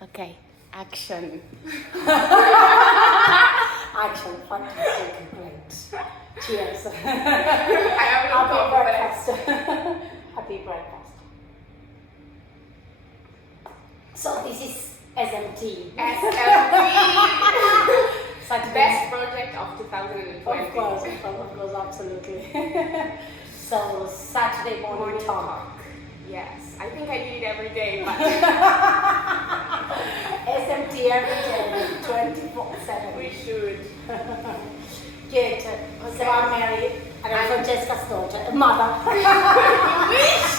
Okay, action. Action, fantastic, great. Cheers. I have no Happy coffee, but breakfast. Happy breakfast. So this is SMT. SMT. Saturday. Best project of 2020. Of course, absolutely. So Saturday morning talk. Yes, I think I do it every day, but SMT every day, 24/7. we should. Good. So I'm Mary, and I'm Francesca's daughter, mother. Wish!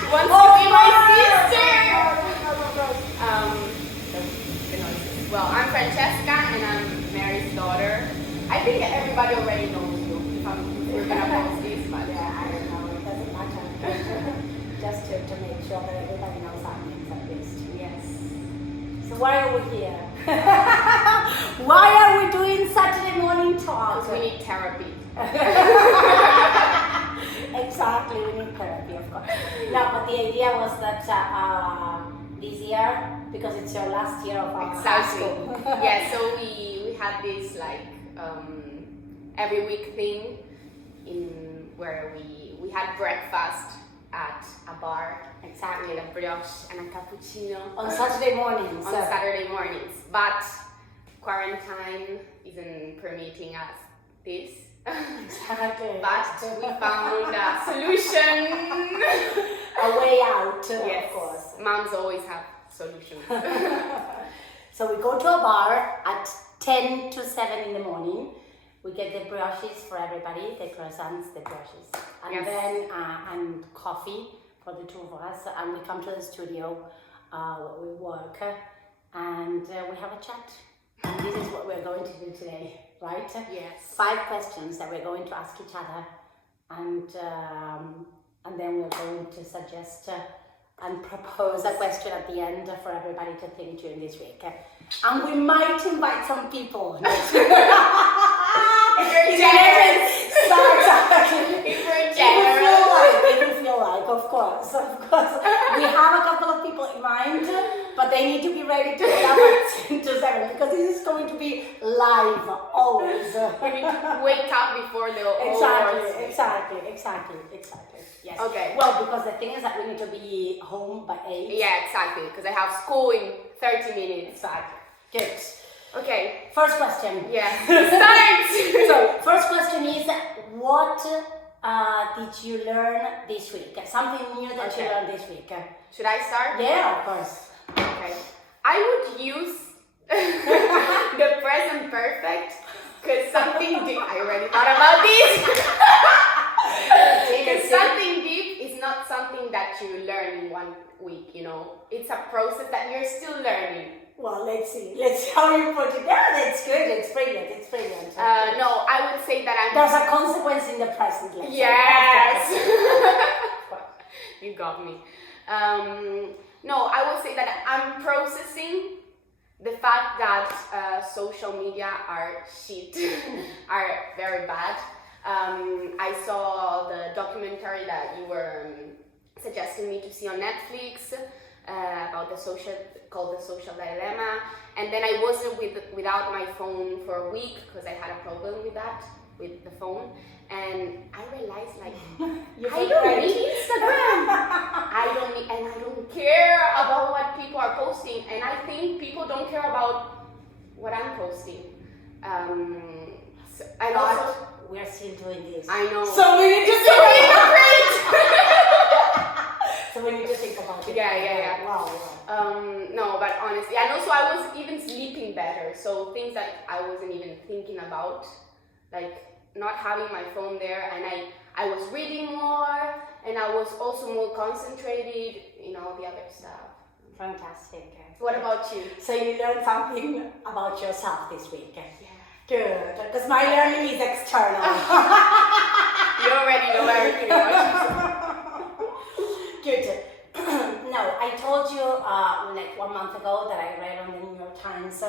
She wants to be my sister! Well, I'm Francesca, and I'm Mary's daughter. I think everybody already knows you, if we're gonna post this, but Yeah, I don't know, it doesn't matter. Just to make sure that everybody knows our names at least. yes. So why are we here? Why are we doing Saturday morning talk? Because we need therapy. Exactly, we need therapy, of course. No, but the idea was that this year, because it's your last year of high Exactly. school. Yeah, so we had this like every week thing in where we had breakfast at a bar. Exactly. With a brioche and a cappuccino. On Saturday mornings. On Saturday mornings. But quarantine isn't permitting us this. Exactly. But we found a solution. A way out, Yes. of course. Moms always have solutions. So we go to a bar at 10 to 7 in the morning. We get the brioches for everybody, the croissants, the brioches. And Yes. then and coffee for the two of us. And we come to the studio where we work and we have a chat. And this is what we're going to do today, right? Yes. 5 questions that we're going to ask each other. And then we're going to suggest and propose a question at the end for everybody to think during this week. And we might invite some people next week. If you're generous. Exactly. If you're If generous. you feel like, of course. We have a couple of people in mind, but they need to be ready to get up at 10 to 7 because this is going to be live, always. We need to wake up before the Exactly. Yes. Okay. Well, because the thing is that we need to be home by 8. Yeah, exactly. Because I have school in 30 minutes. Exactly. Good. Okay. First question. Yeah. Start. So, first question is, what did you learn this week? Something new that you Okay. learned this week? Should I start? Yeah, of course. Okay. I would use the present perfect because something deep. I already thought about this. Because something deep is not something that you learn in 1 week, you know. It's a process that you're still learning. Well, let's see how you put it. Yeah, that's good. It's brilliant. No, I would say that I'm... There's a consequence in the present. Let's say. Yes! You got me. No, I would say that I'm processing the fact that social media are shit, are very bad. I saw the documentary that you were suggesting me to see on Netflix about called The Social Dilemma, and then I wasn't without my phone for a week because I had a problem with the phone, and I realized like I don't need Instagram. I don't care about what people are posting, and I think people don't care about what I'm posting. And also, we're still doing this. I know. So we need to celebrate. So we need to think about it. Yeah. Wow. No, but honestly, and also I was even sleeping better. So things that I wasn't even thinking about, like not having my phone there, and I was reading more, and I was also more concentrated in all the other stuff. Fantastic. What about you? So you learned something about yourself this week. Yeah. Good, because my learning is external. You already know everything about yourself. Good. No, I told you like 1 month ago that I read on the New York Times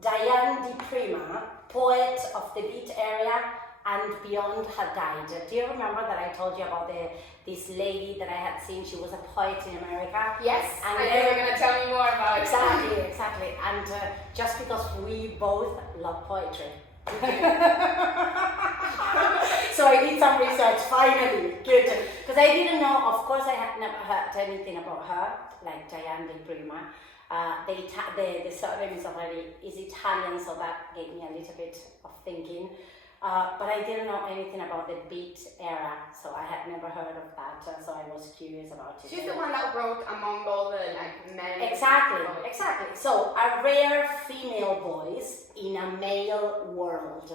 Diane di Prima, poet of the Beat area and beyond, had died. Do you remember that I told you about this lady that I had seen? She was a poet in America. Yes, and you were going to tell me more and just because we both love poetry. So I did some research, finally, good. Because I didn't know, of course I had never heard anything about her, like Diane di Prima. The surname is Italian, so that gave me a little bit of thinking. But I didn't know anything about the beat era, so I had never heard of that, so I was curious about it. She's the one that wrote Among All the Men. Exactly. So a rare female voice in a male world.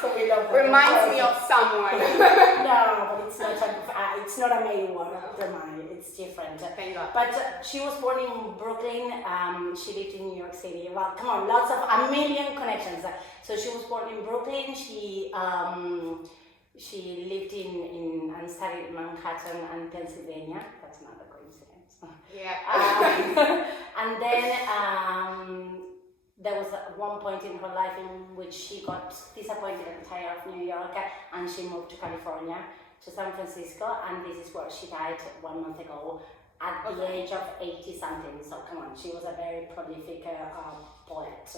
So we love that. Reminds me of someone. No, but it's not a male world. It's different. Thank God. But she was born in Brooklyn. She lived in New York City. Well, come on, a million connections. So she was born in Brooklyn. She lived in and studied in Manhattan and Pennsylvania. That's not a coincidence. Yeah. And then there was one point in her life in which she got disappointed and tired of New York, and she moved to California, to San Francisco, and this is where she died 1 month ago at the age of 80 something. So come on, she was a very prolific poet.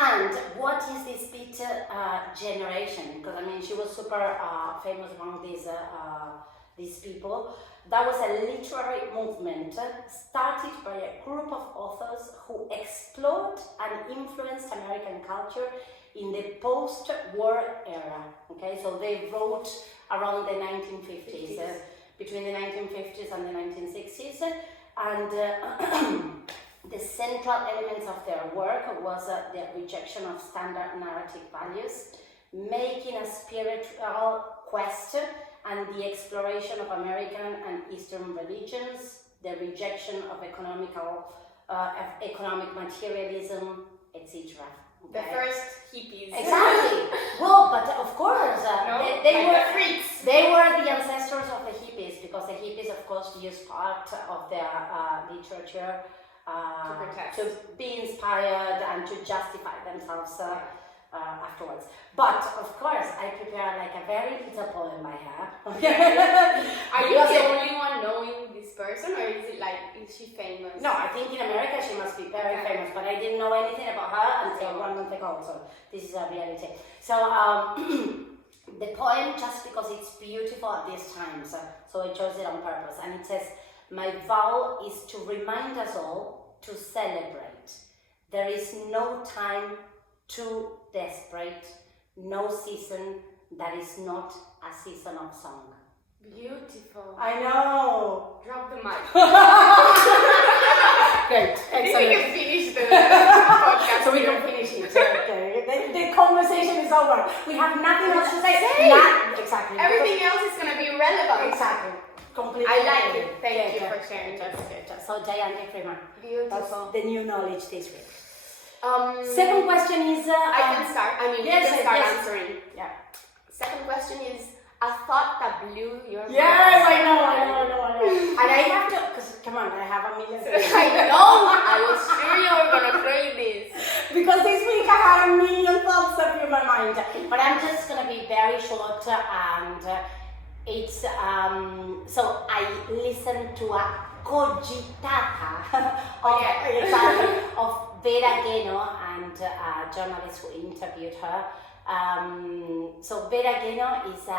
And what is this beat generation? Because I mean, she was super famous among these people. That was a literary movement started by a group of authors who explored and influenced American culture in the post-war era. Okay, so they wrote around the 1950s, between the 1950s and the 1960s, and the central elements of their work was the rejection of standard narrative values, making a spiritual quest and the exploration of American and Eastern religions, the rejection of economic materialism, etc. The first hippies. Exactly. Well, but of course, they like were the freaks. They were the ancestors of the hippies, because the hippies, of course, used part of their literature to be inspired and to justify themselves afterwards. But of course, I prepared like a very little poem by her. Are you the only one knowing this person, or is she famous? No, I think in America she must be very famous, but I didn't know anything about her until 1 month ago, so this is a reality. So the poem, just because it's beautiful at this time, so I chose it on purpose, and it says, "My vow is to remind us all to celebrate. There is no time too desperate, no season that is not a season of song." Beautiful. I know. Drop the mic. Great. I think we can finish the podcast. So we can finish it. Okay. The conversation is over. We have nothing else to say. Exactly. Everything else is going to be relevant. Exactly. Completely. I like it. Thank you for sharing that. So Diane di Prima. Beautiful. That's the new knowledge this week. Second question is... I can start. I mean, yes, you can start yes. answering. Yeah. Second question is, a thought that blew your mind. Yes, I know. And I have to, because come on, I have a million things. I know. I was sure you were going to play this. Because this week I had a million thoughts up in my mind. But I'm just going to be very short, and it's, so I listened to a cogitata of Vera Geno and a journalist who interviewed her. So Vera Geno is a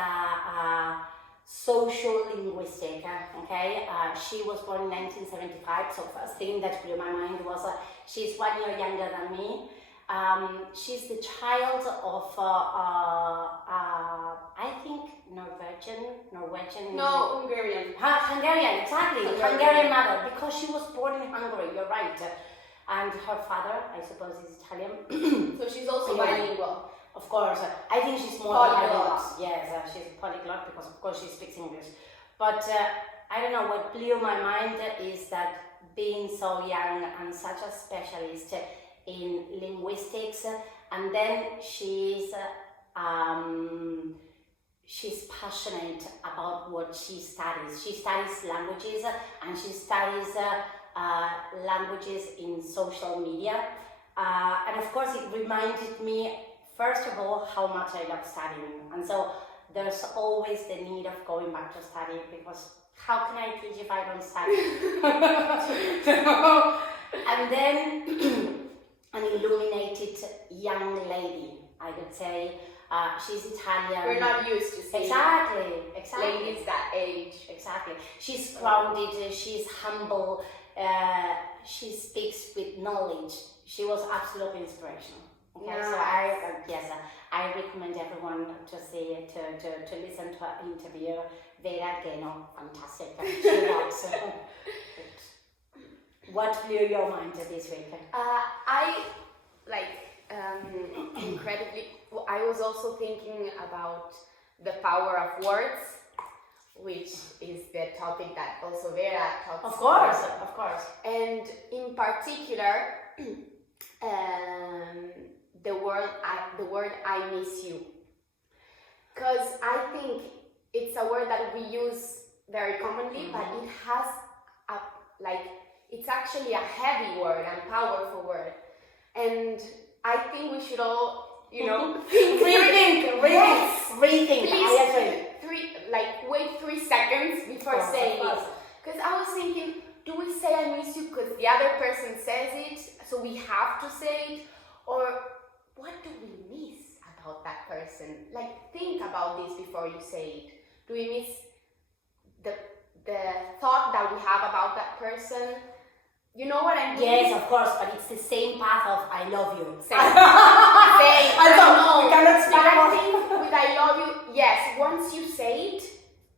social linguistic, okay? She was born in 1975, so first thing that blew my mind was she's 1 year younger than me. She's the child of, I think, Norwegian. No, Hungarian. Hungarian, exactly. Hungarian mother, because she was born in Hungary, you're right. And her father, I suppose, is Italian. So she's also bilingual. Of course, I think she's more polyglot. Yes, she's a polyglot because, of course, she speaks English. But I don't know, what blew my mind is that being so young and such a specialist in linguistics, and then she's passionate about what she studies. She studies languages, and she studies languages in social media. And of course, it reminded me, first of all, how much I love studying. And so there's always the need of going back to study, because how can I teach if I don't study? And then an illuminated young lady, I would say. She's Italian. We're not used to seeing Exactly. ladies that age. Exactly. She's grounded, she's humble, she speaks with knowledge. She was absolutely inspirational. Okay, Nice. so I recommend everyone to see it, to listen to her interview. Vera Geno, fantastic. She was. What blew your mind this week? I incredibly. I was also thinking about the power of words, which is the topic that also Vera talks Of course, about. of course. And in particular, the word "I miss you," because I think it's a word that we use very commonly, but it has it's actually a heavy word and powerful word, and I think we should all, Rethink. Please, I wait 3 seconds before saying it. Because I was thinking, do we say I miss you because the other person says it, so we have to say it? Or what do we miss about that person? Think about this before you say it. Do we miss the thought that we have about that person? You know what I mean? Yes, of course, but it's the same path of I love you. Same. I know. We cannot speak But I about think with I love you, yes, once you say it,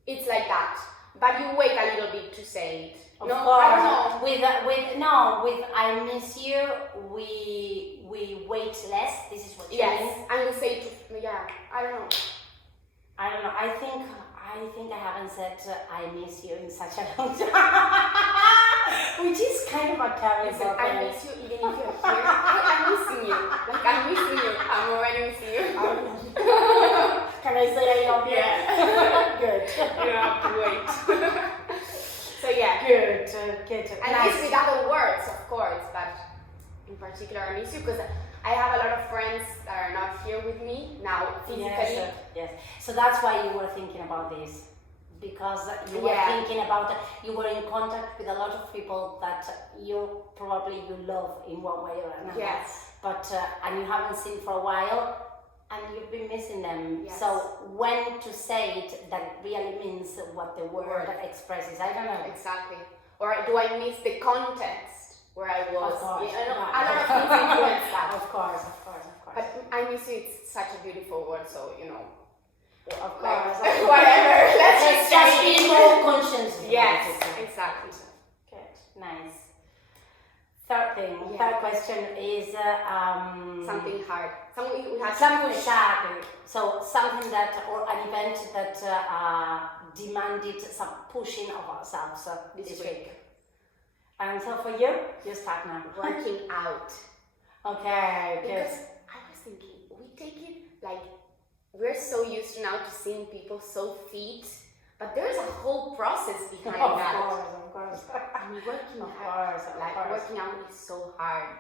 it's like that. But you wait a little bit to say it. Of No, course. I don't know. With I miss you, we wait less. This is what you Yes, mean. and we say it. Yeah, I don't know. I don't know. I think I haven't said I miss you in such a long time, which is kind of a terrible Listen, I thing. miss you even if you're here. I'm missing you. I'm missing you. I'm already missing you. Can I say I love you? Yeah. Good. You don't have to wait. So yeah. Good. And this with other words, of course, but in particular I miss you because I have a lot of friends that are not here with me now physically. Yes. So that's why you were thinking about this, because you were thinking about, you were in contact with a lot of people that you love in one way or another. Yes. But and you haven't seen for a while, and you've been missing them. Yes. So when to say it that really means what the word expresses, I don't know. Exactly. Or do I miss the context where I was? Of course. A lot of things influence that. Of course. But I miss you, it's such a beautiful word, so Of course. Whatever. Let's just be more conscious. Yes, exactly. Good. Nice. Third question is something hard. Something we had something sharp. So something that, or an event that demanded some pushing of ourselves this week. And so for you start now. working out. Okay. Because I was thinking, we take it we're so used now to seeing people so fit, but there's a whole process behind that. Of course. And working Of hard, course. working out is so hard.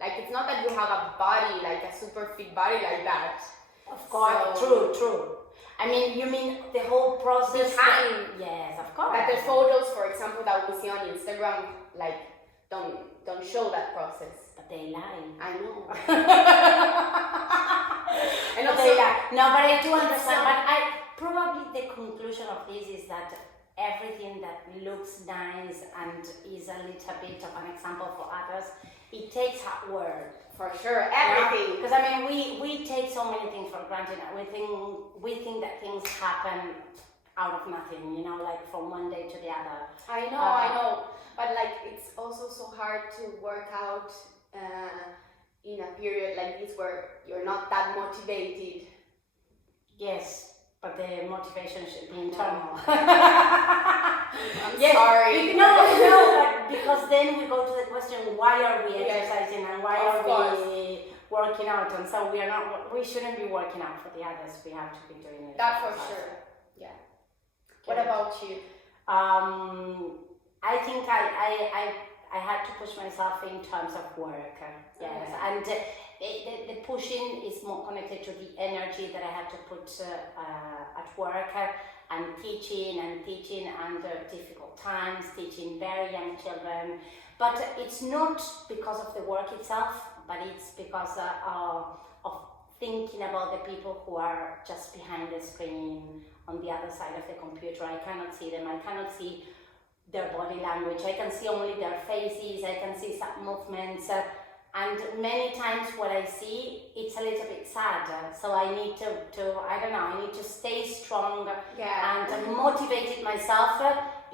It's not that you have a body, a super fit body like that. Of course. So- True. I mean, you mean the whole process Behind. Yes, of course. But the photos, for example, that we see on Instagram, don't show that process. But they lie. I know. And also- no, but I do understand. But probably the conclusion of this is that everything that looks nice and is a little bit of an example for others, it takes hard work. For sure, everything. Because we take so many things for granted. We think that things happen out of nothing. From one day to the other. I know. But it's also so hard to work out in a period like this where you're not that motivated. Yes, but the motivation should be internal. I'm sorry. No, but because then we go to the question: why are we exercising and why are we working out? And so we shouldn't be working out for the others. We have to be doing it. That for sure. Yeah. What about you? I think I had to push myself in terms of work. Yes, and the pushing is more connected to the energy that I had to put at work, and teaching under difficult times, teaching very young children. But it's not because of the work itself, but it's because of thinking about the people who are just behind the screen, on the other side of the computer. I cannot see them, I cannot see their body language, I can see only their faces, I can see some movements, and many times what I see, it's a little bit sad. So I need I need to stay strong and motivate myself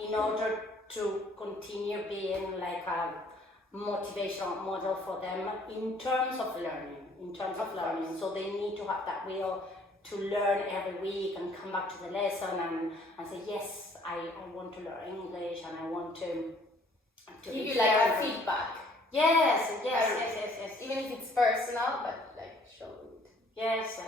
in order to continue being like a motivational model for them in terms of learning. So they need to have that will to learn every week and come back to the lesson and say, yes, I want to learn English and I want to give you like a feedback. Yes. Even if it's personal, but like show it. Yes.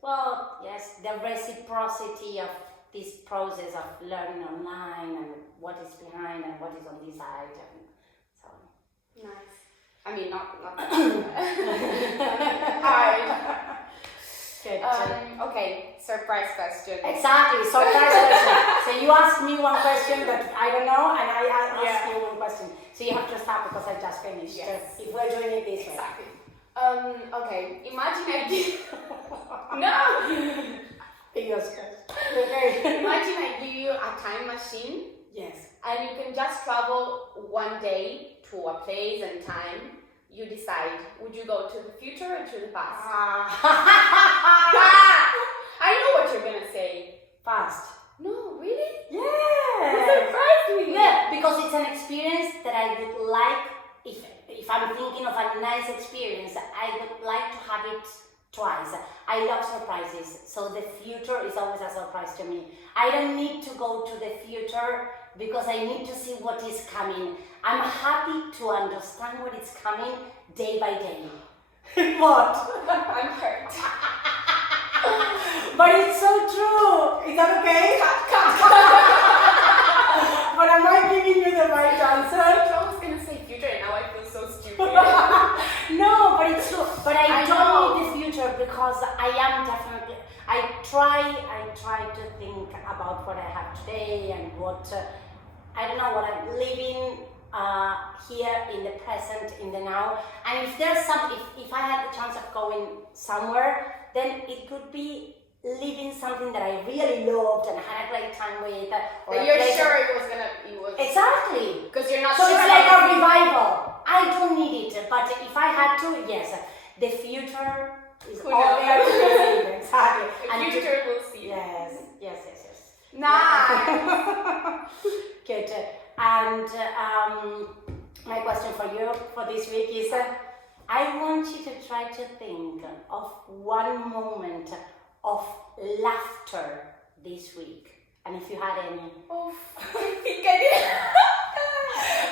Well, yes, the reciprocity of this process of learning online and what is behind and what is on this side, and so nice. I mean, not hard. Good. Okay, surprise question. Exactly, surprise question. So you ask me one question that I don't know, and I ask you one question. So you have to stop because I just finished. Yes. If we're doing it this way. Exactly. Okay, imagine I give... No! Okay. Imagine I give you a time machine. Yes. And you can just travel one day to a place and time. You decide, would you go to the future or to the past? I know what you're gonna say. Past. No, really? Yeah. You surprised me. Yeah, because it's an experience that I would like, if I'm thinking of a nice experience, I would like to have it twice. I love surprises, so the future is always a surprise to me. I don't need to go to the future because I need to see what is coming. I'm happy to understand what is coming day by day. What? I'm hurt. But it's so true. Is that okay? But am I giving you the right answer? I was gonna say future and now I feel so stupid. No, but it's true. But I don't know. need the future because I am definitely. I try to think about what I have today and what I don't know what I'm living here in the present, in the now. And if there's if I had the chance of going somewhere, then it could be living something that I really loved and had a great time with. Or But you're sure it was exactly. Because you're not So sure it's like a revival. I don't need it, but if I had to, yes. The future is Who all knows? there to see. Exactly. The future will see. Yes. Nice. Good. And my question for you for this week is, I want you to try to think of one moment of laughter this week, and if you had any. Oh, I think I did.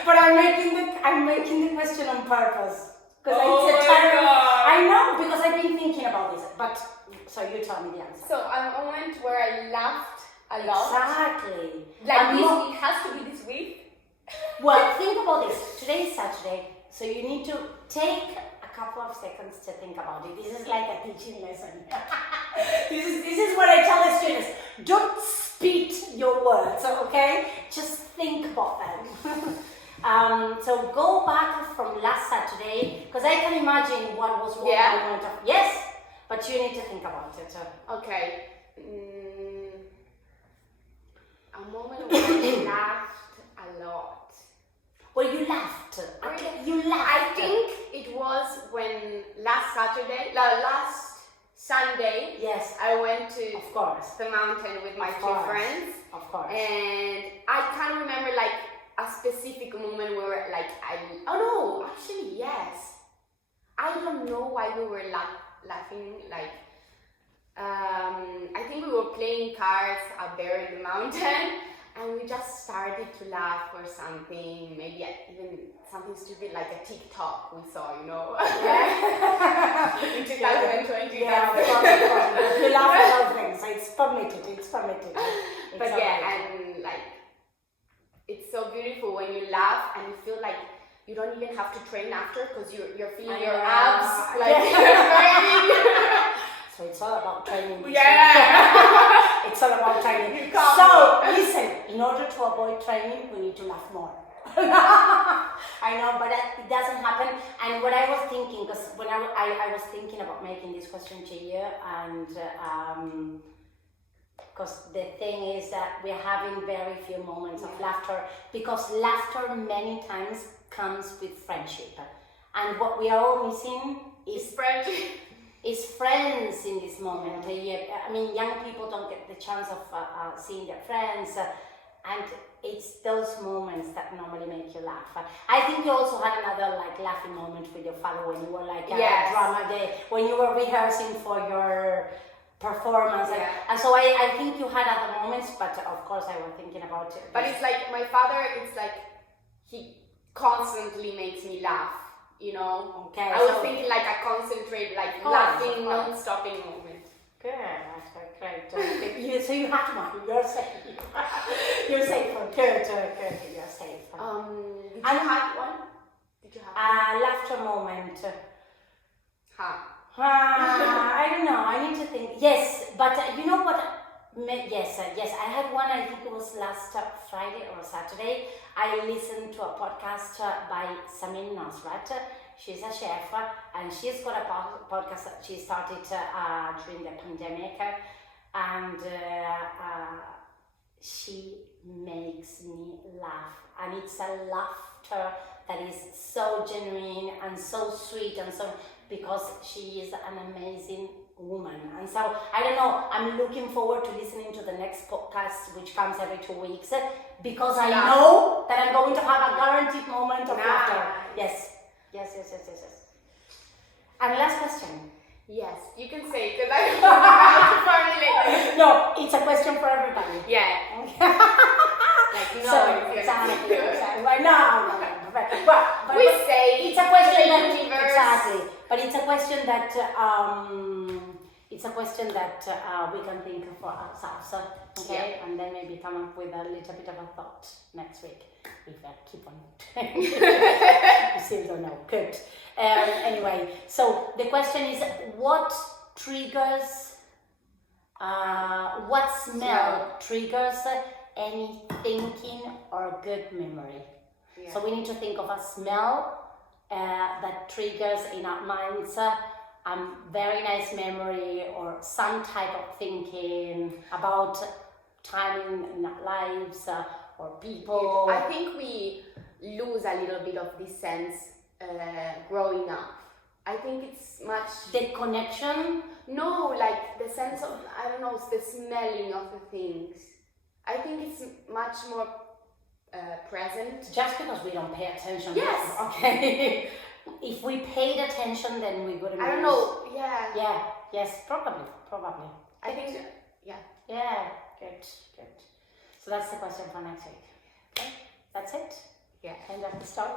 But I'm making the question on purpose because Oh it's a my term. God. I know because I've been thinking about this. But so you tell me the answer. So a moment where I laughed a lot. Exactly. Like this, it has to be this week. Well, think about this. Today is Saturday, so you need to take a couple of seconds to think about it. This is like a teaching lesson. This is what I tell the students. Don't spit your words, okay? Just think about them. So go back from last Saturday, because I can imagine what was one moment of... Yes, but you need to think about it. Okay. A moment where I laughed a lot. Well, you laughed. Okay. You laughed. I think it was when last Sunday, Yes, I went to of course. the mountain with my Of two course. friends. Of course. And I can't remember like a specific moment where like actually yes. I don't know why we were laughing like I think we were playing cards up there in the mountain and we just started to laugh or something, maybe even something stupid like a TikTok we saw, you know. Yeah. In 2020. Yeah, of course. You laugh at all things, so it's permitted. But yeah, and like it's so beautiful when you laugh and you feel like you don't even have to train after because you're feeling your abs like you're burning. So it's all about training. Yeah. It's all about training. You can't So listen, in order to avoid training, we need to laugh more. I know, but it doesn't happen. And what I was thinking, because when I was thinking about making this question to you, and because the thing is that we're having very few moments of laughter, because laughter many times comes with friendship, and what we are all missing is friendship. Is friends in this moment. I mean, young people don't get the chance of seeing their friends, and it's those moments that normally make you laugh. I think you also had another like laughing moment with your father when you were like at drama day, when you were rehearsing for your performance. Yeah. And so I think you had other moments, but of course I was thinking about it. But it's like my father, it's like he constantly makes me laugh. You know, Okay, I was thinking like I concentrate, like laughing non-stopping moment. Good, great. So you have one. You're safe. You're safe. Good. You're safe. Did you have one? Did you have one? Laughter moment. I don't know. I need to think. Yes, but you know what? Yes. I had one. I think it was last Friday or Saturday. I listened to a podcast by Samin Nasrat. She's a chef, and she's got a podcast that she started during the pandemic, and she makes me laugh, and it's a laughter that is so genuine and so sweet, and so because she is an amazing woman. And so I don't know, I'm looking forward to listening to the next podcast, which comes every 2 weeks, because I know that I'm going to have a guaranteed moment of laughter. Yes. And last question. Yes, you can say, because I don't know how to formulate it. No, it's a question for everybody. Yeah. Like, no, so, exactly. No. But we say it's a question that universe. Exactly. But it's a question that we can think for ourselves. Okay, and then maybe come up with a little bit of a thought next week if I keep on. You still don't know. Good. Anyway, so the question is, what triggers? What smell triggers any thinking or good memory? Yeah. So we need to think of a smell that triggers in our minds a very nice memory or some type of thinking about time in our lives or people. I think we lose a little bit of this sense growing up. I think it's much... The connection? No, like the sense of, I don't know, the smelling of the things. I think it's much more present. Just because we don't pay attention. Yes. Okay. If we paid attention, then we wouldn't. I don't know. Yeah. Yeah. Yes. Probably. I think. Yeah. Yeah. Good. So that's the question for next week. Okay. That's it. Yeah. End of the story.